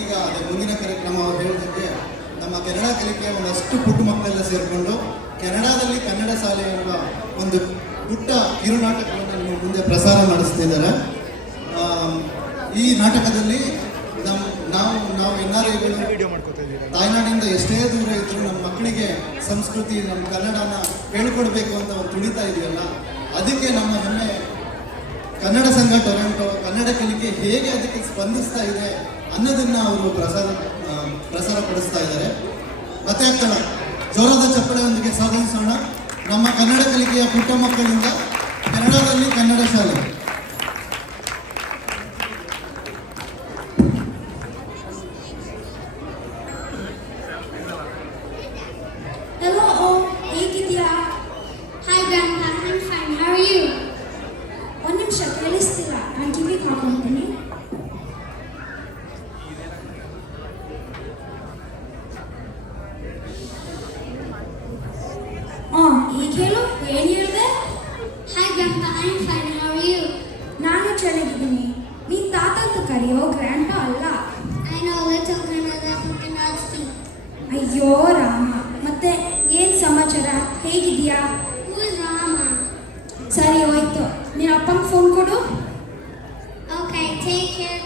ಈಗ ಅದೇ ಮುಂದಿನ ಕಾರ್ಯಕ್ರಮ ಅವ್ರು ಹೇಳಿದಂಗೆ ನಮ್ಮ ಕನ್ನಡ ಕಲಿಕೆಯ ಒಂದಷ್ಟು ಪುಟ್ಟ ಮಕ್ಕಳೆಲ್ಲ ಸೇರಿಕೊಂಡು ಕೆನಡಾದಲ್ಲಿ ಕನ್ನಡ ಶಾಲೆ ಎಂಬ ಒಂದು ಪುಟ್ಟ ಕಿರುನಾಟಕವನ್ನು ನಿಮ್ಮ ಮುಂದೆ ಪ್ರಸಾರ ಮಾಡಿಸ್ತಿದ್ದಾರೆ. ಈ ನಾಟಕದಲ್ಲಿ ನಾವು ಎನ್ಆರ್ಐಗಳು ತಾಯ್ನಾಡಿಂದ ಎಷ್ಟೇ ದೂರ ಇದ್ರೂ ನಮ್ಮ ಮಕ್ಕಳಿಗೆ ಸಂಸ್ಕೃತಿ, ನಮ್ಮ ಕನ್ನಡನ ಹೇಳ್ಕೊಡ್ಬೇಕು ಅಂತ ಒಂದು ತುಳಿತಾ ಇದೆಯಲ್ಲ, ಅದಕ್ಕೆ ನಮ್ಮ ಹೆಮ್ಮೆ ಕನ್ನಡ ಸಂಘ ಟೊರೆಂಟೊ ಕನ್ನಡ ಕಲಿಕೆ ಹೇಗೆ ಅದಕ್ಕೆ ಸ್ಪಂದಿಸ್ತಾ ಇದೆ ಅನ್ನೋದನ್ನ ಅವರು ಪ್ರಸಾರ ಪಡಿಸ್ತಾ ಇದ್ದಾರೆ. ಮತ್ತೆ ಆಗ್ತಾಳ ಜೋರಾದ ಚಪ್ಪಳೆಯೊಂದಿಗೆ ಸಾಧಿಸೋಣ ನಮ್ಮ ಕನ್ನಡ ಕಲಿಕೆಯ ಪುಟ್ಟ ಮಕ್ಕಳಿಂದ ಕೆನಡಾದಲ್ಲಿ ಕನ್ನಡ ಶಾಲೆ. ಈಗ ಹೇಳು, ಏನು ಹೇಳಿದೆ? Hi grandpa, I am fine, how are you? ನಾನು ಚೆನ್ನಾಗಿದ್ದೀನಿ. ನೀನು ತಾತ ಅಂತ ಕರೆಯೋ, ಗ್ರ್ಯಾಂಡ್ ಪಾ ಅಲ್ಲ. I know, let's all Kannada Kannada speak. ಅಯ್ಯೋ ರಾಮ, ಮತ್ತೆ ಏನು ಸಮಾಚಾರ, ಹೇಗಿದೆಯಾ? Who is Rama? ಸರಿ ಹೋಯ್ತು, ನೀನು ಅಪ್ಪಂಗೆ ಫೋನ್ ಕೊಡು. Okay, take care.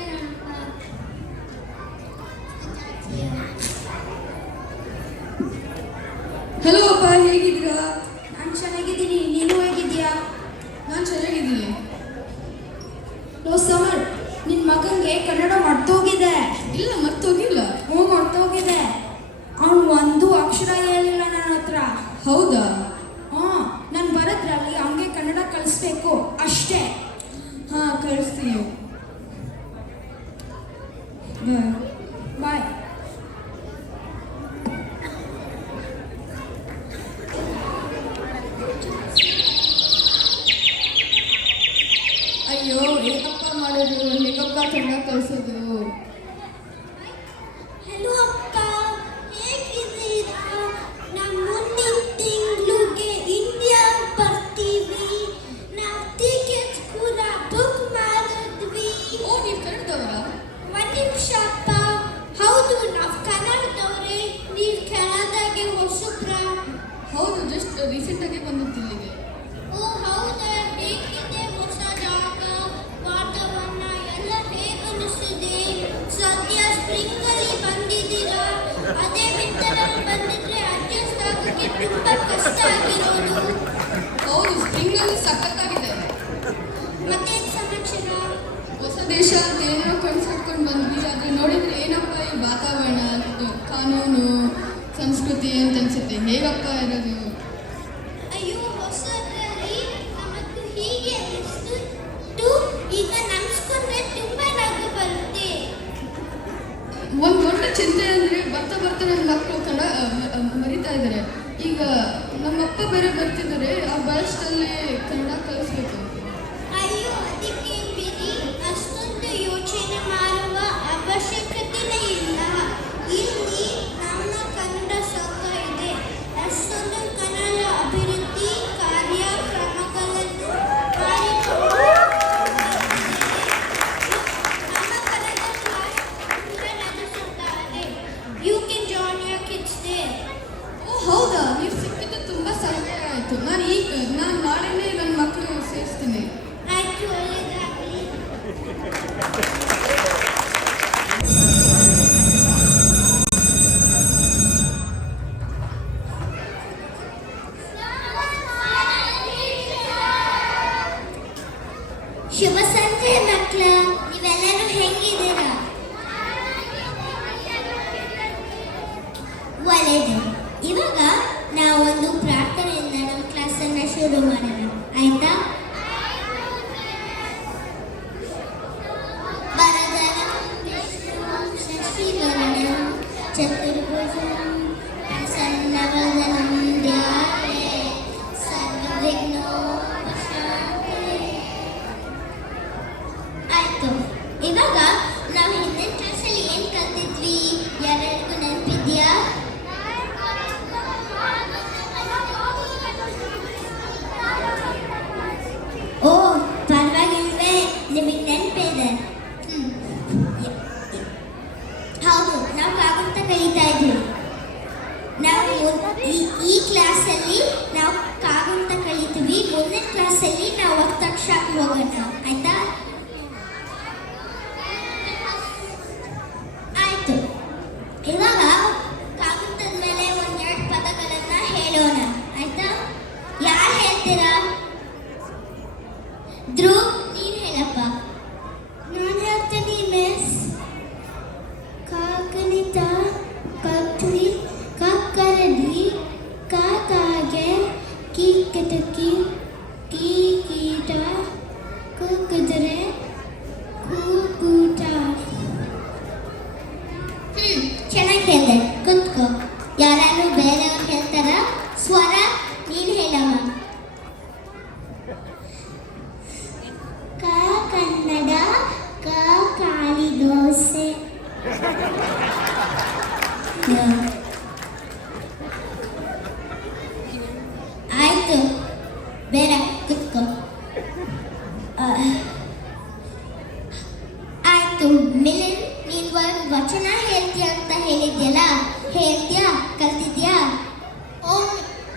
ಹಲೋ ಅಪ್ಪ, ಹೇಗಿದ್ದೀರಾ? ನಾನು ಚೆನ್ನಾಗಿದ್ದೀನಿ, ನೀನು ಹೇಗಿದ್ದೀಯಾ? ನಾನು ಚೆನ್ನಾಗಿದ್ದೀನಿ. ಓ ಸಮರ್, ನಿನ್ನ ಮಗನಿಗೆ ಕನ್ನಡ ಮರ್ತೋಗಿದೆ. ಇಲ್ಲ, ಮರ್ತೋಗಿಲ್ಲ. ಹ್ಞೂ, ಮರ್ತೋಗಿದೆ. ಅವನು ಒಂದು ಅಕ್ಷರ ಹೇಳಿಲ್ಲ ನನ್ನ ಹತ್ರ. ಹೌದಾ? ಹಾಂ, ನಾನು ಬರೋದ್ರಲ್ಲಿ ಅವನಿಗೆ ಕನ್ನಡ ಕಲಿಸ್ಬೇಕು ಅಷ್ಟೇ. ಹಾಂ, ಕಳಿಸ್ತೀನಿ. ಬಾಯ್. ಅಯ್ಯೋ, ಹೇಗಪ್ಪ ಮಾಡೋದು, ಹೇಗಪ್ಪ ಕನ್ನಡ ಕಳಿಸೋದು? ಹಲೋ ಅಪ್ಪ, ಹೇಗಿದ್ದೀರಾ? ನಾವು ಮುಂದಿನ ತಿಂಗಳಿಗೆ ಇಂಡಿಯಾ ಬರ್ತೀವಿ. ನಾವು ಟಿಕೆಟ್ ಕೂಡ ಬುಕ್ ಮಾಡಿದ್ವಿ. ಓ, ನೀವು ಕನ್ನಡದವರಾ? ಒಂದು ನಿಮಿಷ ಅಪ್ಪ. ಹೌದು, ನಾವು ಕನ್ನಡದವರೇ. ನೀವು ಕೆನಡಾಗೆ ಹೊಸಬ್ರ? ಹೌದು, ಜಸ್ಟ್ ರೀಸೆಂಟಾಗಿ ಬಂದಿದ್ದು ಇಲ್ಲಿಗೆ. ಓ ಹೌದಾ, ಹೇಗಿದೆ ಹೊಸ ಜಾಗ, ವಾತಾವರಣ ಎಲ್ಲ ಹೇಗೆ ಅನಿಸ್ತಿದೆ? ಸದ್ಯ ಸ್ಪ್ರಿಂಗಲ್ಲಿ ಬಂದಿದ್ದೀರಾ, ಅದೇ ವಿಂಟರಲ್ಲಿ ಬಂದಿದ್ರೆ ಅಡ್ಜಸ್ಟ್ ಆಗೋಕ್ಕೆ ತುಂಬ ಕಷ್ಟ ಆಗಿರೋದು. ಹೌದು, ಸ್ಪ್ರಿಂಗಲ್ಲಿ ಸಖತ್ತಾಗಿದೆ. ಮತ್ತೆ ಸಮಾಚಾರ? ಹೊಸ ದೇಶ ಅಂತ ಏನೋ ಕನ್ಸಿಟ್ಕೊಂಡು ಬಂದ್ವಿ, ಆದರೆ ನೋಡಿದ್ರೆ ಏನಪ್ಪ ಈ ವಾತಾವರಣ, ಕಾನೂನು, ಸಂಸ್ಕೃತಿ ಅಂತ ಅನ್ಸುತ್ತೆ. ಹೇಗಪ್ಪ ಇರೋದು? ಅಯ್ಯೋ, ಹೊಸದ್ರಲ್ಲಿ ನಮಗೂ ಹೀಗೆ ಅನಿಸ್ತು. ಈಗ ನಮ್ಸ್ಕೊಂಡ್ರೆ ತುಂಬ ನಗು ಬರುತ್ತೆ. ಒಂದು ದೊಡ್ಡ ಚಿಂತೆ ಅಂದರೆ ಬರ್ತಾ ಬರ್ತಾ ನನ್ನ ಮಕ್ಕಳು ಕನ್ನಡ ಮರಿತಾ ಇದ್ದಾರೆ. ಈಗ ನಮ್ಮಪ್ಪ ಬೇರೆ ಬರ್ತಿದ್ದಾರೆ, ಆ ಬ್ಯಾಚ್ನಲ್ಲಿ ಕನ್ನಡ ಕಲಿಸ್ಬೇಕು. ಅಯ್ಯೋ, ಅದಕ್ಕೆ ಬಿಡಿ, ಅಷ್ಟೊಂದು ಯೋಚನೆ ಮಾಡುವ ಅವಶ್ಯಕತೆನೇ ಇಲ್ಲ. ಇಲ್ಲಿ ನಮ್ಮ ಕನ್ನಡ ಸಂಘ ಇದೆ. ಅಷ್ಟೊಂದು ಕನ್ನಡ ಅಭಿವೃದ್ಧಿ ಕಾರ್ಯಕ್ರಮಗಳನ್ನು ಮಾಡಿಕೊಂಡು ನಮ್ಮ ಕನ್ನಡ ಕ್ಲಾಸ್ ಕೂಡ ನಡೆಸುತ್ತಾರೆ. You can join your kids there. ಓ ಹೌದಾ, ನೀವು ಸಿಕ್ಕಿದ್ದು ತುಂಬ ಸಹಾಯ ಆಯಿತು. ನಾನು ನಾಳೆನೇ ನನ್ನ ಮಕ್ಕಳು ಸೇರಿಸ್ತೀನಿ. ಆಯ್ತು, ಒಳ್ಳೆಯದಾಗಲಿ. ಶುಭ ಸಂಜೆ ಮಕ್ಕಳ, ನೀವೆಲ್ಲರೂ ಹೆಂಗಿದ್ದೀರಾ? ಒಳ್ಳೆಯದು. ಇವಾಗ ನಾವೊಂದು ಪ್ರಾರ್ಥನೆಯಿಂದ ನಮ್ಮ ಕ್ಲಾಸನ್ನು ಶುರು ಮಾಡೋಣ, ಆಯ್ತಾ? ವರದರಂ ವಿಷ್ಣುಂ ಶಶಿವರ್ಣಂ ಚತುರ್ಭುಜಂ ಪ್ರಸನ್ನವದನಂ ಧ್ಯಾಯೇತ್ ಸರ್ವವಿಘ್ನೋಪಶಾಂತಯೇ. ಆಯ್ತು, ಇವಾಗ ನಾವು ಹಿಂದಿನ ಕ್ಲಾಸಲ್ಲಿ ಏನು ಕಲ್ತಿದ್ವಿ? ಯಾರಿಗೂ ನೆನಪಿದ್ಯಾ? ಓ, ಪರವಾಗಿಲ್ವೇ, ನಿಮಗೆ ನೆನಪಿದೆ. ಈ ಕ್ಲಾಸಲ್ಲಿ ನಾವು ಕಾಗುಂತ ಕಲಿತೀವಿ. ಮುಂದಿನ ಕ್ಲಾಸಲ್ಲಿ ನಾವು ಒತ್ತಕ್ಷರಕ್ಕೆ ಹೋಗೋಣ, ಆಯ್ತಾ? ಆಯ್ತು. ಇವಾಗ ಕಾಗುಂತದ ಮೇಲೆ ಒಂದೆರಡು ಪದಗಳನ್ನ ಹೇಳೋಣ, ಆಯ್ತಾ? ಯಾರು ಹೇಳ್ತೀರಾ? ಧ್ರುವ್, ನೀನು ಹೇಳಪ್ಪ. ನಾನು ಹೇಳ್ತೀನಿ ಮಿಸ್. ಕಾಕನಿತ, ಕಕ್ಲಿ, ಕಕ್ಕರಡಿ, ಕಾಕಾಗೆ, ಕೀಕಟಕಿ, ಕೀಕೀಟ, ಕುಕ್ಕುದರೆ, ಕೂಕೂಟ. ಚೆನ್ನಾಗಿ ಹೇಳಿದೆ, ಕುತ್ಕೋ. ಯಾರು ಬೇರೆಯವ್ರು ಹೇಳ್ತಾರ? ಸ್ವರ, ನೀನು ಹೇಳಮ್ಮ. ಕ ಕನ್ನಡ, ಕ ಕಾಳಿ ದೋಸೆ. ಆಯ್ತು, ಬೇರೆ ಕುತ್ಕೋ. ಆಯ್ತು ಮಿಲನ್, ನೀನ್ ವಚನ ಹೇಳ್ತೀಯ ಅಂತ ಹೇಳಿದ್ಯಲ್ಲ, ಹೇಳ್ತೀಯಾ? ಕಲ್ತಿದ್ಯಾ?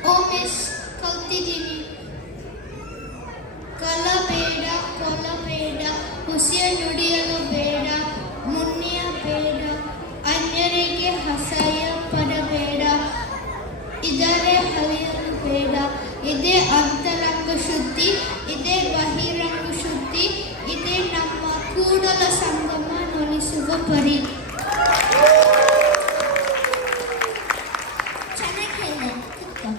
ಓ ಮಿಸ್, ಕಲ್ತಿದ್ದೀನಿ. ಕಲಬೇಡ, ಕೊಲಬೇಡ, ಹುಸಿಯ ನುಡಿಯಲು ಬೇಡ, ಮುನ್ನೆಯ ಬೇಡ, ಅನ್ಯರಿಗೆ ಅಸಹ್ಯ ಪಡಬೇಡ, ಇದರೇ ಹರಿಯಲು ಬೇಡ. ಇದೇ ಅಂತರಂಗ ಶುದ್ಧಿ, ಇದೇ ಬಹಿರಂಗ ಶುದ್ಧಿ, ಇದೇ ನಮ್ಮ ಕೂಡಲ ಸಂಗಮ ನೊಲಿಸುವ ಪರಿ. ಚೆನ್ನಾಗಿ ಹೇಳಿದೆ, ಕುತ್ಕೋ.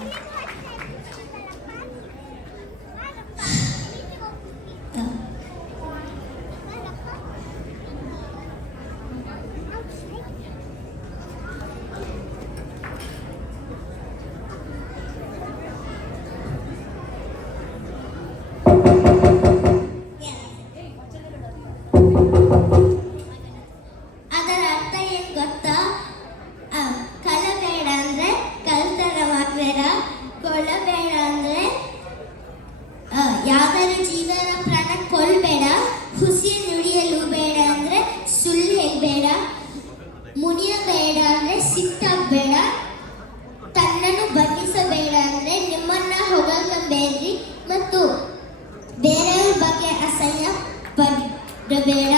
ಅದರ ಅರ್ಥ ಏನ್ ಗೊತ್ತಾ? ಕಲಬೇಡ ಅಂದ್ರೆ ಕಲ್ತರ ಮಾಡಬೇಡ, ಕೊಲ್ಲಬೇಡ ಅಂದ್ರೆ ಯಾವ್ದಾದ್ರು ಜೀವನ ಪ್ರಾಣ ಕೊಲ್ಬೇಡ, ಹುಸಿಯ ನುಡಿಯಲು ಬೇಡ ಅಂದ್ರೆ ಸುಳ್ಳು ಹೇಳ್ಬೇಡ, ಮುನಿಯಬೇಡ ಅಂದ್ರೆ ಸಿಟ್ಟಾಗಬೇಡ, ತನ್ನನ್ನು ಬಗ್ಗಿಸಬೇಡ ಅಂದ್ರೆ ನಿಮ್ಮನ್ನ ಹೊಗಳಬೇಡ್ರಿ, ಮತ್ತು ಬೇರೆಯವ್ರ ಬಗ್ಗೆ ಅಸಹ್ಯ ಪಡಬೇಡ.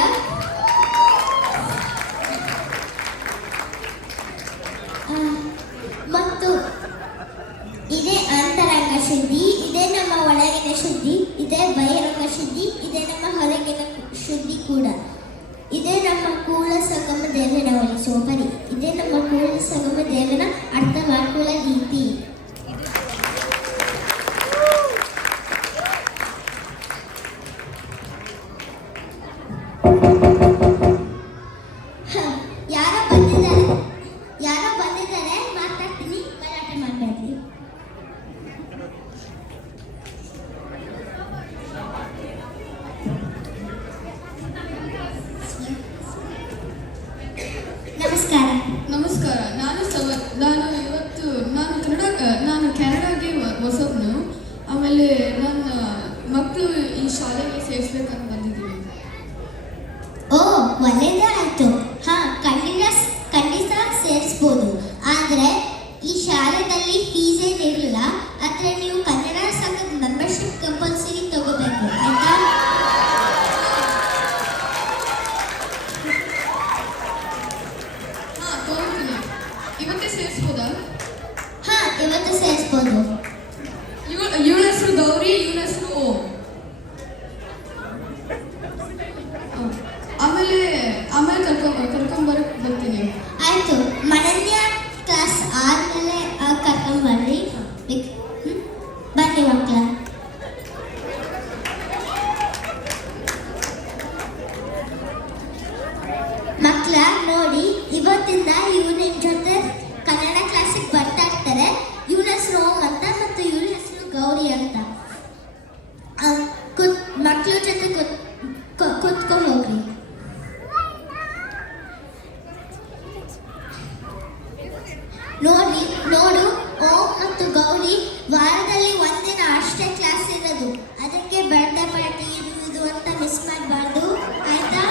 ಮತ್ತು ಇದೇ ಅಂತರಂಗ ಶುದ್ಧಿ, ಇದೇ ನಮ್ಮ ಒಳಗಿನ ಶುದ್ಧಿ, ಇದೇ ಬಹಿರಂಗ ಶುದ್ಧಿ, ಇದೇ ನಮ್ಮ ಹೊರಗಿನ ಶುದ್ಧಿ ಕೂಡ. ಇದೇ ನಮ್ಮ ಕೂಲ ಸಂಗಮ ದೇವನ ಒಲಿಸುವ ಪರಿ, ಇದೇ ನಮ್ಮ ಕೂಲ ಸಂಗಮ ದೇವನ ಅರ್ಥ ಮಾಡ್ಕೊಳ್ಳೋ ರೀತಿ. ಯಾರೋ ಬಂದಿದ್ದಾರೆ, ಮಾತಾಡ್ತೀನಿ, ಗಲಾಟೆ ಮಾಡಬೇಡ್ರಿ. ನಮಸ್ಕಾರ. ನಮಸ್ಕಾರ, ನಾನು ಕೆನಡಾಗೆ ಹೊಸಬ್ನು. ಆಮೇಲೆ ನನ್ನ ಮಕ್ಕಳು ಈ ಶಾಲೆಗೆ ಸೇರಿಸ್ಬೇಕಂತ ಬಂದಿದ್ದೀವಿ. ಓ, ಒಳ್ಳೆಯದೇ ಆಯ್ತು. ಹಾ, ಖಂಡಿತ ಸೇರಿಸ್ಬೋದು. ಆದರೆ ಈ ಶಾಲೆಯಲ್ಲಿ ಫೀಸ್ ಏನಿರಲಿಲ್ಲ. ಆದರೆ ನೀವು ಕನ್ನಡ ಸಂಘದ ಮೆಂಬರ್ಶಿಪ್ ಕಂಪಲ್ಸರಿ ತಗೋಬೇಕು, ಆಯ್ತಾ? ಹಾಂ, ತಗೋತೀನಿ. ಇವತ್ತೇ ಸೇರಿಸ್ಬೋದಾ? ಹಾ, ಇವತ್ತು ಸೇರಿಸ್ಬೋದು. ಇವಳ ಹೆಸರು ಗೌರಿ, ಇವಳ ಹೆಸರು ಓಂ. ಆಮೇಲೆ ಕರ್ಕೊಂಬರಕ್ಕೆ ಬರ್ತೀನಿ. ಆಯ್ತು, ಮನನ್ಯ ಕ್ಲಾಸ್ ಆದ್ಮೇಲೆ ಕರ್ಕೊಂಡ್ಬರ್ರಿ. ಬನ್ನಿ ಮಕ್ಕಳ. ಮಕ್ಕಳ ನೋಡಿ, ಇವತ್ತಿಂದ ಇವ್ರು ನಿಮ್ಮ ಜೊತೆ ಕನ್ನಡ ಕ್ಲಾಸಿಗೆ ಬರ್ತಾ ಇರ್ತಾರೆ. ಇವಳ ಹೆಸರು ಓಂ ಅಂತ, ಮತ್ತು ಇವಳ ಹೆಸರು ಗೌರಿ ಅಂತ. ಮಕ್ಕಳ ಜೊತೆ ಕುತ್ಕೊಂಡು ಹೋಗ್ರಿ. ನೋಡು, ಓಂ ಮತ್ತು ಗೌರಿ ವಾರದಲ್ಲಿ ಒಂದಿನ ಅಷ್ಟೇ ಕ್ಲಾಸ್ ಇರೋದು. ಅದಕ್ಕೆ ಬರ್ಡೇ ಪಾರ್ಟಿ ಇದು ಅಂತ ಮಿಸ್ ಮಾಡಬಾರ್ದು, ಆಯ್ತಾ?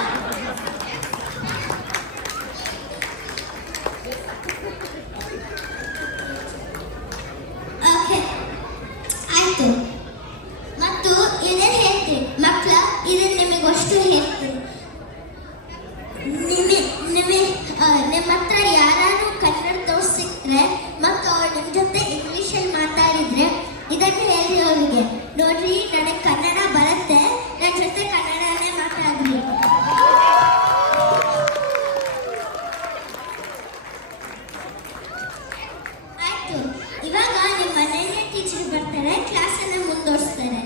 ನಿಮ್ಮ ಹತ್ರ ಯಾರು ಕನ್ನಡದವ್ರು ಸಿಕ್ಕರೆ ಮತ್ತು ಅವ್ರು ನಿಮ್ಮ ಜೊತೆ ಇಂಗ್ಲೀಷಲ್ಲಿ ಮಾತಾಡಿದ್ರೆ ಇದನ್ನು ಹೇಳಿ ಅವರಿಗೆ, ನೋಡ್ರಿ ನನಗೆ ಕನ್ನಡ ಬರುತ್ತೆ, ನನ್ನ ಜೊತೆ ಕನ್ನಡನೇ ಮಾತಾಡಲಿ. ಆಯ್ತು, ಇವಾಗ ನಿಮ್ಮ ಮನೆಯ ಟೀಚರ್ ಬರ್ತಾರೆ, ಕ್ಲಾಸನ್ನು ಮುಂದುವರಿಸ್ತಾರೆ.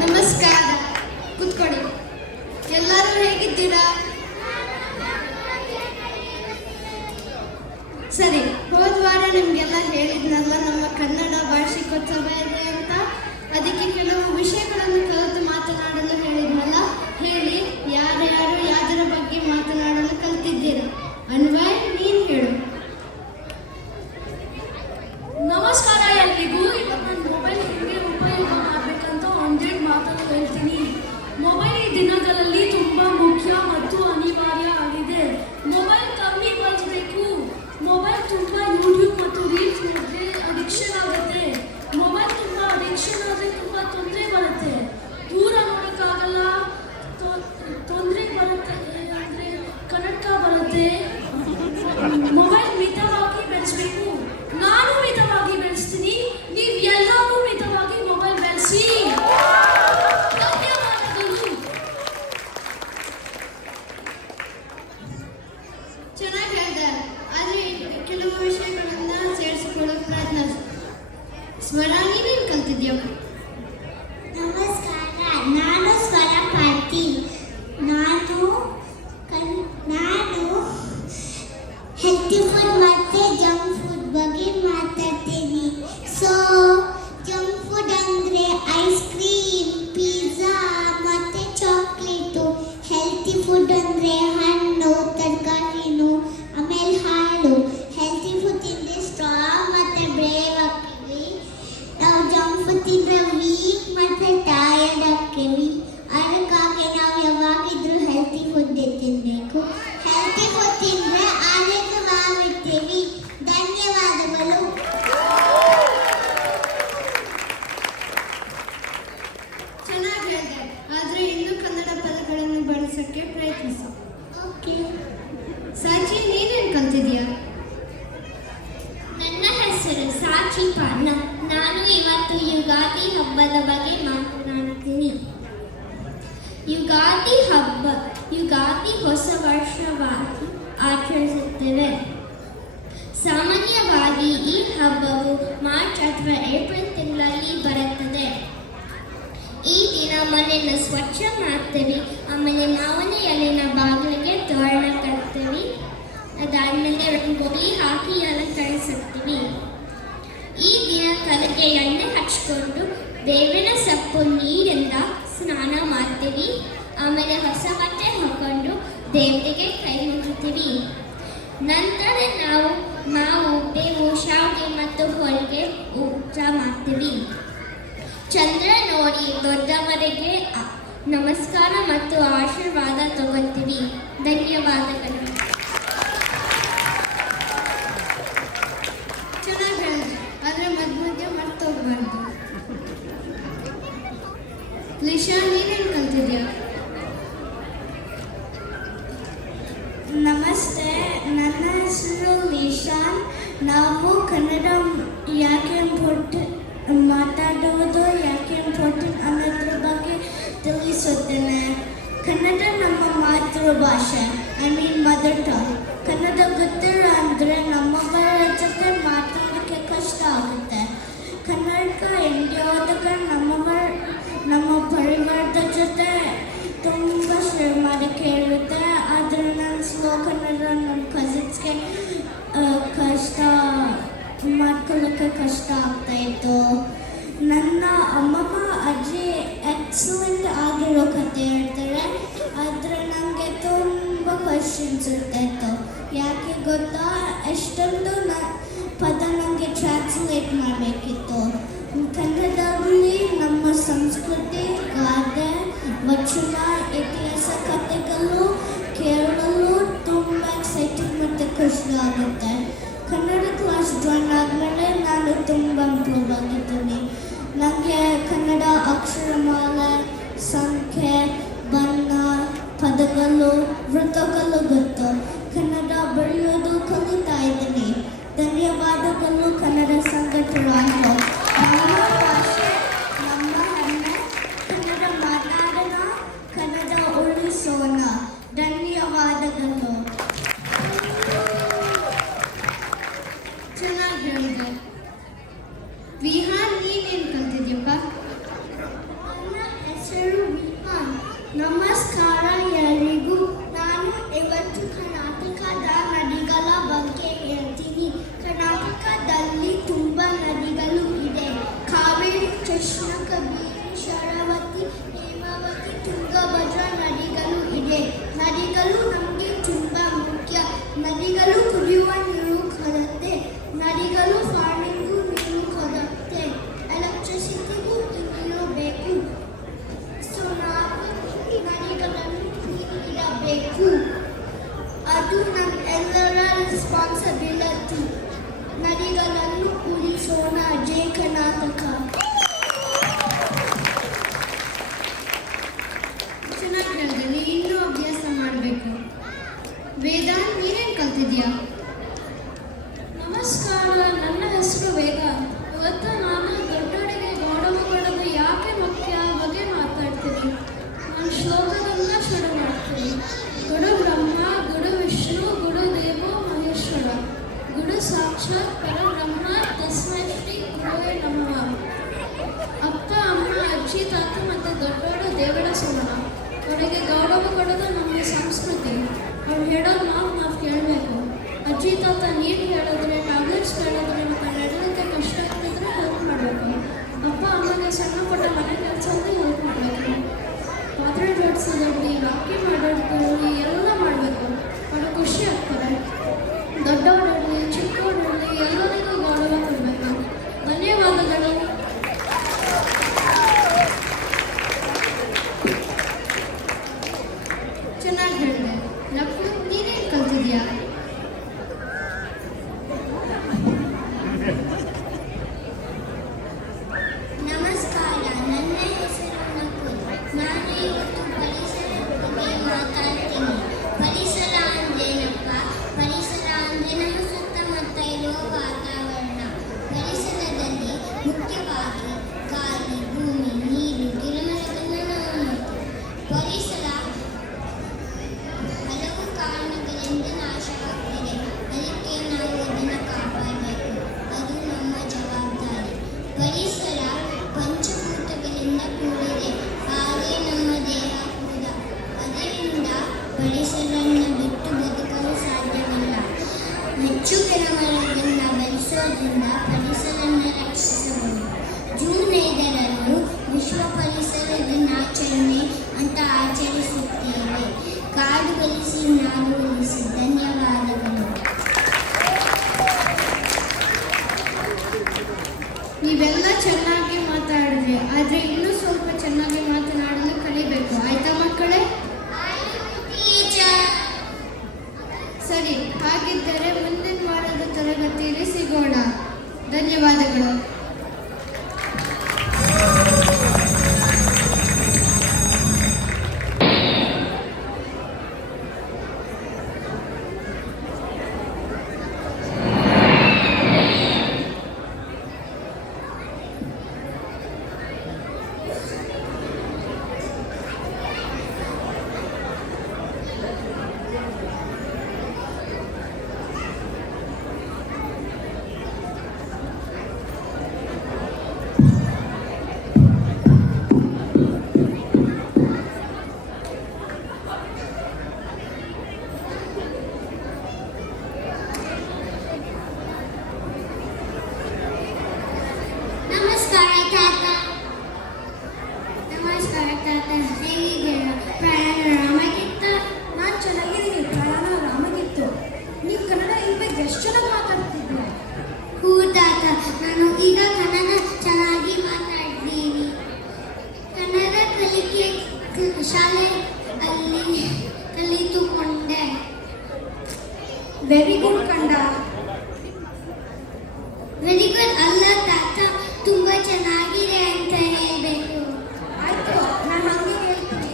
ನಮಸ್ಕಾರ, ಕೂತ್ಕೊಳ್ಳಿ. ಎಲ್ಲರೂ ಹೇಗಿದ್ದೀರಾ? ಸರಿ, ಹೋದ ವಾರ ನಿಮಗೆಲ್ಲ ಹೇಳಿದ್ನಲ್ಲ ನಮ್ಮ ಕನ್ನಡ ವಾರ್ಷಿಕೋತ್ಸವ ಇದೆ ಅಂತ. ಅದಕ್ಕೆ ಕೆಲವು ವಿಷಯಗಳನ್ನು ಕಲಿತು ಮಾತನಾಡಲು ಹೇಳಿದ್ನಲ್ಲ, ಹೇಳಿ ಯಾರ್ಯಾರು ಯಾವುದರ ಬಗ್ಗೆ ಮಾತನಾಡಲು ಕಲಿತಿದ್ದೀರಾ? ಅನ್ವಯ್, ನೀನು ಹೇಳು. ನಮಸ್ಕಾರ ಎಲ್ರಿಗೂ. ಇವತ್ತು ನಾನು ಮೊಬೈಲ್ ಹೇಗೆ ಉಪಯೋಗ ಮಾಡಬೇಕಂತ ಒಂದೆರಡು ಮಾತನ್ನು ಹೇಳ್ತೀನಿ. ಮೊಬೈಲ್ ಈ ದಿನಗಳಲ್ಲಿ ತುಂಬ ಮುಖ್ಯ ಮತ್ತು ಅನಿವಾರ್ಯ ಆಗಿದೆ. ಮೊಬೈಲ್ ಕಮ್ಮಿ ಬಳಸಬೇಕು. ಮೊಬೈಲ್ ತುಂಬ ಯೂಟ್ಯೂಬ್ ಮತ್ತು ರೀಲ್ಸ್ ನೋಡಿದ್ರೆ ಅಡಿಕ್ಷನ್ ಆಗುತ್ತೆ. ಮೊಬೈಲ್ ತುಂಬ ಅಡಿಕ್ಷನ್ ಆದರೆ ತುಂಬ ತೊಂದರೆ ಬರುತ್ತೆ. ದೂರ ನೋಡೋಕ್ಕಾಗಲ್ಲ, ತೊಂದರೆ ಬರುತ್ತೆ, ಅಂದರೆ ಕನ್ನಡಕ ಬರುತ್ತೆ. ಮೊಬೈಲ್ ಮಿತವಾಗಿ ಬೆಳೆಸಬೇಕು. ನಾನು ಮಿತವಾಗಿ ಬೆಳೆಸ್ತೀನಿ, ನೀವು ಎಲ್ಲರೂ ಮಿತವಾಗಿ ಮೊಬೈಲ್ ಬೆಳೆಸಿ. ಧನ್ಯವಾದಗಳು. ಚೆನ್ನಾಗಿ ಹೇಳಿದೆ, ಆದರೆ ಕೆಲವು ವಿಷಯಗಳನ್ನ ಸೇರಿಸಿಕೊಳ್ಳೋ ಪ್ರಯತ್ನ. ಸ್ವರ, ನೀನೇನು ಕಲ್ತಿದ್ಯಾ? ನಮಸ್ಕಾರ, ನಾನು ಸ್ವರ ಪಾಟೀಲ್. ನಾನು ಹೆಲ್ತಿ ಫುಡ್ ಮತ್ತು ಜಂಕ್ ಫುಡ್ ಬಗ್ಗೆ ಮಾತಾಡ್ತೀನಿ. ಸೊ ಜಂಕ್ ಫುಡ್ ಅಂದರೆ ಐಸ್ ಕ್ರೀಮ್, ಪಿಜ್ಜಾ ಮತ್ತು ಚಾಕ್ಲೇಟು. ಹೆಲ್ತಿ ಫುಡ್ ಅಂದರೆ ಹಣ್ಣು, ತರಕಾರಿನು, ಆಮೇಲೆ ಹಾಲು. ಹೆಲ್ತಿ ಫುಡ್ ತಿಂದರೆ ಸ್ಟ್ರಾಂಗ್ ಮತ್ತು ಬ್ರೇವ್ ಆಗ್ತೀವಿ. ನಾವು ಜಂಕ್ ಫುಡ್ ತಿಂದರೆ ವೀಕ್ ಮತ್ತು ಟಯರ್ಡ್ ಆಗ್ತೀವಿ. ಅದಕ್ಕಾಗಿ ನಾವು ಯಾವಾಗಿದ್ರೂ ಹೆಲ್ತಿ ಫುಡ್ ತಿನ್ನಬೇಕು. ಹೆಲ್ತಿ ಫುಡ್ ತಿಂದರೆ ಆರೋಗ್ಯವಾಗಿರ್ತೀವಿ. ಧನ್ಯವಾದಗಳು. ಚೆನ್ನಾಗಿ ಹೇಳಿದೆ, ಆದರೆ ಇನ್ನೂ ಕನ್ನಡ ಪದಗಳನ್ನು ಬಳಸೋಕ್ಕೆ ಪ್ರಯತ್ನಿಸು. ಓಕೆ. ಸಾಚಿ, ನೀನೇನು ಕಲ್ತಿದ್ಯಾ? ನನ್ನ ಹೆಸರು ಸಾಚಿ ಪಾನ. ನಾನು ಇವತ್ತು ಯುಗಾದಿ ಹಬ್ಬದ ಬಗ್ಗೆ ಮಾತನಾಡ್ತೀನಿ. ಯುಗಾದಿ ಹೊಸ ವರ್ಷವಾಗಿ ಆಚರಿಸುತ್ತೇವೆ. ಸಾಮಾನ್ಯವಾಗಿ ಈ ಹಬ್ಬವು ಮಾರ್ಚ್ ಅಥವಾ ಏಪ್ರಿಲ್ ತಿಂಗಳಲ್ಲಿ ಬರುತ್ತದೆ. ಈ ದಿನ ಮನೆಯನ್ನು ಸ್ವಚ್ಛ ಮಾಡ್ತೇವೆ. ಆಮೇಲೆ ಮಾವಿನ ಎಲೆನ ಬಾಗಿಲಿಗೆ ತೋರಣ ಕಟ್ತೇವೆ. ಅದಾದಮೇಲೆ ರಂಗೋಲಿ ಹಾಕಿ ಅಲಂಕರಿಸುತ್ತೀವಿ. ಈ ದಿನ ತಲೆಗೆ ಎಣ್ಣೆ ಹಚ್ಕೊಂಡು ಬೇವಿನ ಸೊಪ್ಪು ನೀರಿಂದ ಸ್ನಾನ ಮಾಡ್ತೀವಿ. ಆಮೇಲೆ ಹೊಸ ಬಟ್ಟೆ ಹಾಕೊಂಡು ದೇವರಿಗೆ ಕೈ ಮುಗಿತೀವಿ. ನಂತರ ನಾವು ಮಾವು, ಬೇವು, ಶಾವಿಗೆ ಮತ್ತು ಹೋಳಿಗೆ ಊಟ ಮಾಡ್ತೀವಿ. ಚಂದ್ರ ನೋಡಿ ದೊಡ್ಡವರಿಗೆ ನಮಸ್ಕಾರ ಮತ್ತು ಆಶೀರ್ವಾದ ತಗೋತೀವಿ. ಧನ್ಯವಾದಗಳು. ಚೆನ್ನಾಗಿ ಹೇಳಿದೆ, ಆದರೆ ಮಧ್ಯ ಮರ್ತೋಗ್ಬಾರ್ದು. ಲಿಶಾ, ನೀನೇನು ಕಲ್ತಿದ್ಯಾ? ನಮಸ್ತೆ, ನನ್ನ ಹೆಸರು ಲಿಶಾನ್. ನಾವು ಕನ್ನಡ ಯಾಕೆ ಇಂಪಾರ್ಟೆಂಟ್ ಮಾತಾಡುವುದು ಯಾಕೆ ಇಂಪಾರ್ಟೆಂಟ್ ಅನ್ನೋದ್ರ ಬಗ್ಗೆ ತಿಳಿಸುತ್ತೇನೆ. ಕನ್ನಡ ನಮ್ಮ ಮಾತೃಭಾಷೆ, ಮದರ್ ಟಂಗ್. ಕನ್ನಡ ಗೊತ್ತಿಲ್ಲ ಅಂದರೆ ನಮ್ಮಗಳ ಜೊತೆ ಮಾತಾಡೋಕ್ಕೆ ಕಷ್ಟ ಆಗುತ್ತೆ. ಕನ್ನಡ ಇಂಡಿಯಾದಾಗ ನಮ್ಮ ಪರಿವಾರದ ಜೊತೆ ತುಂಬ ಶೇರ್ ಮಾಡೋಕ್ಕೆ ಇರುತ್ತೆ. ಆದರೆ ನಾನು ಸ್ಲೋ ಕನ್ನಡ ನನ್ನ ಕಸಿನ್ಸ್ಗೆ ಕಷ್ಟ ಮಾಡ್ಕೊಳ್ಳೋಕ್ಕೆ ಕಷ್ಟ ಆಗ್ತಾಯಿತ್ತು. ನನ್ನ ಅಮ್ಮಮ್ಮ ಅಜ್ಜಿ ಎಕ್ಸಲೆಂಟ್ ಆಗಿರೋ ಕತೆ ಹೇಳ್ತಾರೆ, ಆದರೆ ನನಗೆ ತುಂಬ ಕ್ವಶನ್ಸ್ ಇರ್ತಾಯಿತ್ತು. ಯಾಕೆ ಗೊತ್ತಾ, ಎಷ್ಟೊಂದು ಪದ ನನಗೆ ಟ್ರಾನ್ಸ್ಲೇಟ್ ಮಾಡಬೇಕಿತ್ತು. ಕನ್ನಡದಲ್ಲಿ ನಮ್ಮ ಸಂಸ್ಕೃತಿ, ಗಾದೆ, ವಚನ, ಇತಿಹಾಸ ಕಥೆಗಳು ಕೇಳಲು ತುಂಬ ಎಕ್ಸೈಟಿಂಗ್ ಮತ್ತು ಖುಷಿ ಆಗುತ್ತೆ. ಜಾಯ್ನ್ ಆದಮೇಲೆ ನಾನು ತುಂಬ ಇಂಪ್ರೂವ್ ಆಗಿದ್ದೀನಿ. ನನಗೆ ಕನ್ನಡ ಅಕ್ಷರಮಾಲೆ, ಸಂಖ್ಯೆ, ಬಣ್ಣ, ಪದಗಳು, ವೃತ್ತಗಳು ಗೊತ್ತು. ಕನ್ನಡ ಬೆಳೆಯೋದು ಕಲಿತಾ ಇದ್ದೀನಿ. ಧನ್ಯವಾದಗಳು ಕನ್ನಡ ಸಂಘ ಟೊರಾಂಟೊ. ನಮ್ಮ ಭಾಷೆ, ನಮ್ಮ ಹೆಮ್ಮೆ. ಕನ್ನಡ ಮಾತಾಡೋಣ, ಕನ್ನಡ ಉಳಿಸೋಣ. ಧನ್ಯವಾದಗಳು. ಚೆನ್ನಾಗಿ ಹೇಳಿದೆ. ವಿಹಾನ್, ನೀನೇನು ಕಲ್ತಿದ್ಯಪ್ಪ? ನನ್ನ ಹೆಸರು ವಿಹಾನ್. ನಮಸ್ಕಾರ ಎಲ್ಲರಿಗೂ. ನಾನು ಇವತ್ತು ಕರ್ನಾಟಕದ ನದಿಗಳ ಬಗ್ಗೆ ಹೇಳ್ತೀನಿ. ಕರ್ನಾಟಕದಲ್ಲಿ ತುಂಬ ನದಿಗಳು ಇದೆ. ಕಾವೇರಿ, ಕೃಷ್ಣ, ಕಬಿನಿ, ಶರಾವತಿ, ಹೇಮಾವತಿ, ತುಂಗಭದ್ರಾ ನದಿಗಳು ಇದೆ. ನದಿಗಳು ನಮಗೆ ತುಂಬ ಮುಖ್ಯ. ನದಿಗಳು ಕುಡಿಯುವ ನೀರು ಕೊಡುತ್ತೆ. ನದಿಗಳು ಫಾರ್ಮಿಂಗು ನೀರು ಕೊಡುತ್ತೆ. ಎಲೆಕ್ಟ್ರಿಸಿಟಿಗೂ ನೀರು ಬೇಕು. ಸೊ ನಾವು ನದಿಗಳನ್ನು ನೀರಿಡಬೇಕು. ಅದು ನಮ್ಮೆಲ್ಲರ ರೆಸ್ಪಾನ್ಸಿಬಿಲಿಟಿ. ನದಿಗಳನ್ನು ಉಳಿಸೋಣ. ಜೈ ಕರ್ನಾಟಕ. ಚೆನ್ನಾಗಿ ಹೇಳಿದೆ. ನೀ ಇನ್ನೂ ಅಭ್ಯಾಸ ಮಾಡಬೇಕು. ವೇದಾಂತ್, ನೀನೇನು ಕಲ್ತಿದ್ಯಾ? ನಮಸ್ಕಾರ, ನನ್ನ ಹೆಸರು ವೇದಾಂತ್. ಇವತ್ತು ನಾನು ದೊಡ್ಡವರಿಗೆ ಗೌರವ ಕೊಡೋದು ಯಾಕೆ ಮುಖ್ಯ ಬಗ್ಗೆ ಮಾತಾಡ್ತೀನಿ. ನಾನು ಶ್ಲೋಕದಿಂದ ಶುರು ಮಾಡ್ತೀನಿ. ಗುರು ಬ್ರಹ್ಮ, ಗುರು ವಿಷ್ಣು, ಗುರು ದೇವೋ ಮಹೇಶ್ವರ, ಗುರು ಸಾಕ್ಷಾತ್ ಪರಬ್ರಹ್ಮ, ತಸ್ಮೈ ಶ್ರೀ ಗುರುವೇ ನಮಃ. ಅಪ್ಪ, ಅಮ್ಮ, ಅಜ್ಜಿ, ತಾತ ಮತ್ತು ದೊಡ್ಡವರು ದೇವರ ಸಮಾನ. ಅವರಿಗೆ ಗೌರವ ಕೊಡೋದು ನಮ್ಮ ಸಂಸ್ಕೃತಿ. ಅವ್ರು ಹೇಳೋದು ನಾವು ಕೇಳಬೇಕು. ಅಜ್ಜಿ ತಾತ ನೀರು ಹೇಳಿದ್ರೆ, ಟ್ಯಾಬ್ಲೆಟ್ಸ್ ಹೇಳಿದ್ರೆ ಮತ್ತು ನಡಲಿಕ್ಕೆ ಕಷ್ಟ ಆಗ್ತಿದ್ರೆ ಹೆಲ್ಪ್ ಮಾಡಬೇಕು. ಅಪ್ಪ ಅಮ್ಮಗೆ ಸಣ್ಣ ಪುಟ್ಟ ಮನೆ ಕೆಲಸದಲ್ಲಿ ಹೆಲ್ಪ್ ಮಾಡಬೇಕು. ಪಾತ್ರೆ ಜೋಡಿಸೋದಿರಲಿ, ರಾಖಿ ಮಾಡೋದಿರಲಿ ಎಲ್ಲ ಮಾಡಬೇಕು. ಅವ್ರಿಗೆ ಖುಷಿ ಆಗ್ತಾರೆ. ದೊಡ್ಡವರಿರಲಿ, ಚಿಕ್ಕವರಿರಲಿ ಎಲ್ಲರಿಗೂ ಗೌರವ ಕೊಡಬೇಕು. ಧನ್ಯವಾದಗಳು. ಚೆನ್ನಾಗಿ ಹೇಳಿದೆ. ಲಕ್ಷ್ಮಿ, ನೀನೇನು ಕಲ್ತಿದ್ಯಾ? ನಮಸ್ಕಾರ, ನನ್ನ ಹೆಸರು ನಕುಲ್. ನಾನು ಇವತ್ತು ಪರಿಸರದ ಬಗ್ಗೆ ಮಾತಾಡ್ತೀನಿ. ಪರಿಸರ ಅಂದ್ರೇನಪ್ಪ? ಪರಿಸರ ಅಂದರೆ ನಮ್ಮ ಸುತ್ತಮುತ್ತ ಇರುವ ವಾತಾವರಣ. ಪರಿಸರದಲ್ಲಿ ಮುಖ್ಯವಾಗಿ ಗಾಳಿ, ಭೂಮಿ, ನೀರು, ಗಿಡಮರಗಳನ್ನು ನಾವು ನೋಡ್ತೀವಿ. ಪರಿಸರ ಹಲವು ಕಾರಣಗಳಿಂದ ನಾಶವಾಗ್ತಿದೆ. ಅದಕ್ಕೆ ನಾವು ಅದನ್ನು ಕಾಪಾಡಬೇಕು. ಅದು ನಮ್ಮ ಜವಾಬ್ದಾರಿ. ಪರಿಸರ ಪಂಚಭೂತಗಳಿಂದ ಕೂಡಿದೆ. ಹಾಗೆ ನಮ್ಮ ದೇಹ ಕೂಡ. ಅದರಿಂದ ಪರಿಸರವನ್ನು ಬಿಟ್ಟು ಬದುಕಲು ಸಾಧ್ಯವಿಲ್ಲ. ಹೆಚ್ಚು ಗಿಡಮರಗಳನ್ನು ಬೆಳೆಸೋದ್ರಿಂದ ಪರಿಸರವನ್ನು ರಕ್ಷಿಸಬಹುದು. ಜೂನ್ 5ರಂದು ವಿಶ್ವ ಪರಿಸರ ದಿನಾಚರಣೆ ಅಂತ ಆಚರಿಸುತ್ತೇವೆ. ಕಾಡು ಬೆಳೆಸಿ, ನಾಡು ಉಳಿಸಿ. ಧನ್ಯವಾದಗಳು. ನೀವೆಲ್ಲ ಚೆನ್ನಾಗಿ ಮಾತಾಡಿದ್ರಿ, ಆದರೆ ಇನ್ನೂ ಸ್ವಲ್ಪ ಚೆನ್ನಾಗಿ ಮಾತನಾಡಲು ಕಲಿಬೇಕು. ಆಯ್ತಾ ಮಕ್ಕಳೇ? ಸರಿ, ಹಾಗಿದ್ದರೆ ಮುಂದಿನ ವಾರದ ತರಗತಿಯಲ್ಲಿ ಸಿಗೋಣ. ಧನ್ಯವಾದಗಳು. ನಮಸ್ಕಾರ ತಾತ. ನಮಸ್ಕಾರ ತಾತ, ಹೇಗಿದ್ದೀರಾ? ಪ್ರಯಾಣ ಆರಾಮಾಗಿತ್ತ? ನಾನು ಚೆನ್ನಾಗಿದ್ದೀನಿ. ಪ್ರಯಾಣ ಆರಾಮಾಗಿತ್ತು. ನೀವು ಕನ್ನಡ ಇನ್ಬೇಕು ಎಷ್ಟು ಚೆನ್ನಾಗಿ ಮಾತಾಡ್ತಿದ್ದೆ. ಹೂ ತಾತ, ನಾನು ಈಗ ಕನ್ನಡ ಚೆನ್ನಾಗಿ ಮಾತಾಡ್ತೀನಿ. ಕನ್ನಡ ಕಲಿಕೆ ಶಾಲೆಯಲ್ಲಿ ಕಲಿತುಕೊಂಡೆ. ವೆರಿ ಗುಡ್ ಕಂಡ. ವೆರಿ ಗುಡ್ ಅಲ್ಲ ತಾತ, ತುಂಬ ಚೆನ್ನಾಗಿದೆ ಅಂತ ಹೇಳಬೇಕು. ಆಯ್ತು, ನಾನು ಹಂಗೆ ಹೇಳ್ತೀನಿ.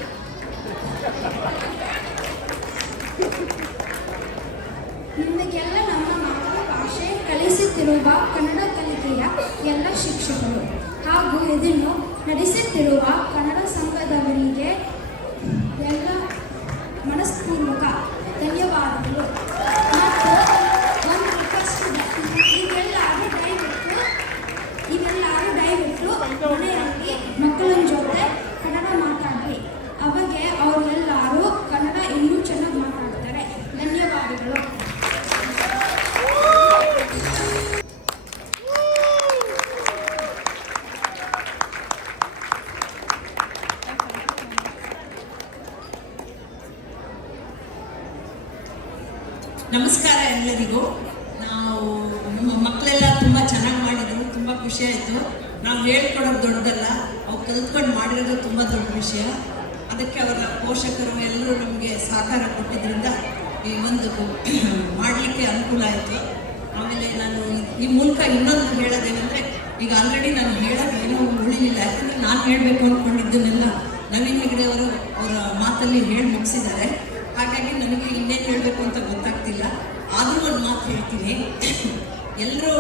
ನಿಮಗೆಲ್ಲ ನಮ್ಮ ಮಾತೃಭಾಷೆ ಕಲಿಸುತ್ತಿರುವ ಕನ್ನಡ ಕಲಿಕೆಯ ಎಲ್ಲ ಶಿಕ್ಷಕರು ಹಾಗೂ ಇದನ್ನು ನಡೆಸುತ್ತಿರುವ ಕನ್ನಡ ಸಂಘದವರಿಗೆ ಎಲ್ಲ ಮನಸ್ಪೂರ್ವಕ ಧನ್ಯವಾದಗಳು. ಮತ್ತು ಒಂದು ರಿಕ್ವೆಸ್ಟ್ ಇದೆ, ಇವೆಲ್ಲರೂ ದಯವಿಟ್ಟು ಮನೆಯಲ್ಲಿ ಮಕ್ಕಳ ಜೊತೆ ಕನ್ನಡ ಮಾತಾಡಿ. ಅವಾಗೆ ಅವರೆಲ್ಲರೂ ಕನ್ನಡ ಇನ್ನೂ ಚೆನ್ನಾಗಿ ಮಾತಾಡ್ತಾರೆ. ಧನ್ಯವಾದಗಳು. ನಮಸ್ಕಾರ ಎಲ್ಲರಿಗೂ. ನಾವು ನಮ್ಮ ಮಕ್ಕಳೆಲ್ಲ ತುಂಬ ಚೆನ್ನಾಗಿ ಮಾಡಿದ್ರು, ತುಂಬ ಖುಷಿ ಆಯಿತು. ನಾವು ಹೇಳ್ಕೊಡೋದು ದೊಡ್ಡದಲ್ಲ, ಅವ್ರು ಕಲ್ತ್ಕೊಂಡು ಮಾಡಿರೋದು ತುಂಬ ದೊಡ್ಡ ವಿಷಯ. ಅದಕ್ಕೆ ಅವರ ಪೋಷಕರು ಎಲ್ಲರೂ ನಮಗೆ ಸಹಕಾರ ಕೊಟ್ಟಿದ್ದರಿಂದ ಈ ಒಂದು ಮಾಡಲಿಕ್ಕೆ ಅನುಕೂಲ ಆಯಿತು. ಆಮೇಲೆ ನಾನು ಈ ಮೂಲಕ ಇನ್ನೊಂದು ಹೇಳೋದೇನೆಂದರೆ, ಈಗ ಆಲ್ರೆಡಿ ನಾನು ಹೇಳೋದು ಏನೋ ಉಳಿಲಿಲ್ಲ. ಯಾಕಂದರೆ ನಾನು ಹೇಳಬೇಕು ಅಂದ್ಕೊಂಡಿದ್ದನ್ನೆಲ್ಲ ನವೀನ್ ಹೆಗಡೆ ಅವರು ಅವರ ಮಾತಲ್ಲಿ ಹೇಳಿ ಮುಗಿಸಿದ್ದಾರೆ. ಹಾಗಾಗಿ ನನಗೆ ಇನ್ನೇನು ಹೇಳಬೇಕು ಅಂತ ಗೊತ್ತಾಗ್ತಿಲ್ಲ. ಆದರೂ ಒಂದು ಮಾತು ಹೇಳ್ತೀನಿ. ಎಲ್ಲರೂ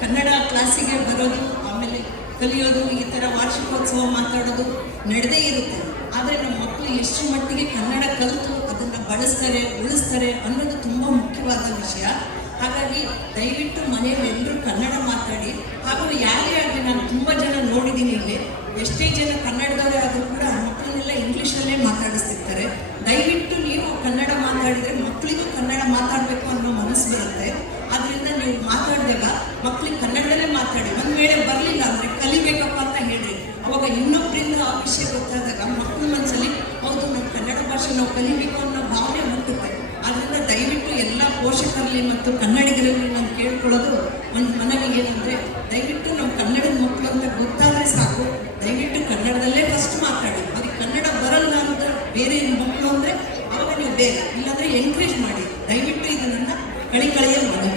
ಕನ್ನಡ ಕ್ಲಾಸಿಗೆ ಬರೋದು, ಆಮೇಲೆ ಕಲಿಯೋದು, ಈ ಥರ ವಾರ್ಷಿಕೋತ್ಸವ ಮಾತಾಡೋದು ನಡೆದೇ ಇರುತ್ತೆ. ಆದರೆ ನಮ್ಮ ಮಕ್ಕಳು ಎಷ್ಟು ಮಟ್ಟಿಗೆ ಕನ್ನಡ ಕಲಿತು ಅದನ್ನು ಬಳಸ್ತಾರೆ, ಉಳಿಸ್ತಾರೆ ಅನ್ನೋದು ತುಂಬ ಮುಖ್ಯವಾದ ವಿಷಯ. ಹಾಗಾಗಿ ದಯವಿಟ್ಟು ಮನೆಯಲ್ಲಿ ಎಲ್ಲರೂ ಕನ್ನಡ ಮಾತಾಡಿ. ಹಾಗೂ ಯಾರೇ ಆಗಲಿ, ನಾನು ತುಂಬ ಜನ ನೋಡಿದ್ದೀನಿ ಇಲ್ಲಿ, ಎಷ್ಟೇ ಜನ ಕನ್ನಡದವರೇ ಆದರೂ ಕೂಡ ಮಕ್ಕಳನ್ನೆಲ್ಲ ಇಂಗ್ಲೀಷಲ್ಲೇ ಮಾತಾಡಿಸ್ತಿರ್ತಾರೆ. ದಯವಿಟ್ಟು ನೀವು ಕನ್ನಡ ಮಾತಾಡಿದರೆ ಮಕ್ಕಳಿಗೂ ಕನ್ನಡ ಮಾತಾಡಬೇಕು ಅನ್ನೋ ಮನಸ್ಸು ಬರುತ್ತೆ. ಆದ್ದರಿಂದ ನೀವು ಮಾತಾಡಿದಾಗ ಮಕ್ಕಳಿಗೆ ಕನ್ನಡದಲ್ಲೇ ಮಾತಾಡಿ. ಒಂದು ವೇಳೆ ಬರಲಿಲ್ಲ ಅಂದರೆ ಕಲಿಬೇಕಪ್ಪ ಅಂತ ಹೇಳ್ರಿ. ಅವಾಗ ಇನ್ನೊಬ್ಬರಿಂದ ಆ ವಿಷಯ ಗೊತ್ತಾದಾಗ ಮಕ್ಕಳ ಮನಸ್ಸಲ್ಲಿ ಹೌದು, ನಮ್ಮ ಕನ್ನಡ ಭಾಷೆ ನಾವು ಕಲಿಬೇಕು ಅನ್ನೋ ಭಾವನೆ ಹುಟ್ಟುತ್ತೆ. ಆದ್ದರಿಂದ ದಯವಿಟ್ಟು ಎಲ್ಲ ಪೋಷಕರಲ್ಲಿ ಮತ್ತು ಕನ್ನಡಿಗರಲ್ಲಿ ನಾನು ಕೇಳ್ಕೊಳ್ಳೋದು ಒಂದು ಮನವಿ ಏನಂದರೆ, ದಯವಿಟ್ಟು ನಮ್ಮ ಕನ್ನಡದ ಮಕ್ಕಳು ಅಂತ ಗೊತ್ತಾದರೆ ಸಾಕು, ದಯವಿಟ್ಟು ಕನ್ನಡದಲ್ಲೇ ಫಸ್ಟ್ ಮಾತಾಡಿ. ಅದಕ್ಕೆ ಕನ್ನಡ ಬರಲ್ಲ ಅಂತ ಬೇರೆ ಮಕ್ಕಳು ಅಂದರೆ ಅವಾಗ ನೀವು ಬೇರೆ, ಇಲ್ಲಾಂದರೆ ಎನ್ಕರೇಜ್ ಮಾಡಿ. ದಯವಿಟ್ಟು ಇದು ನನ್ನ ಕಳಿಕಳಿಯ ಮನವಿ.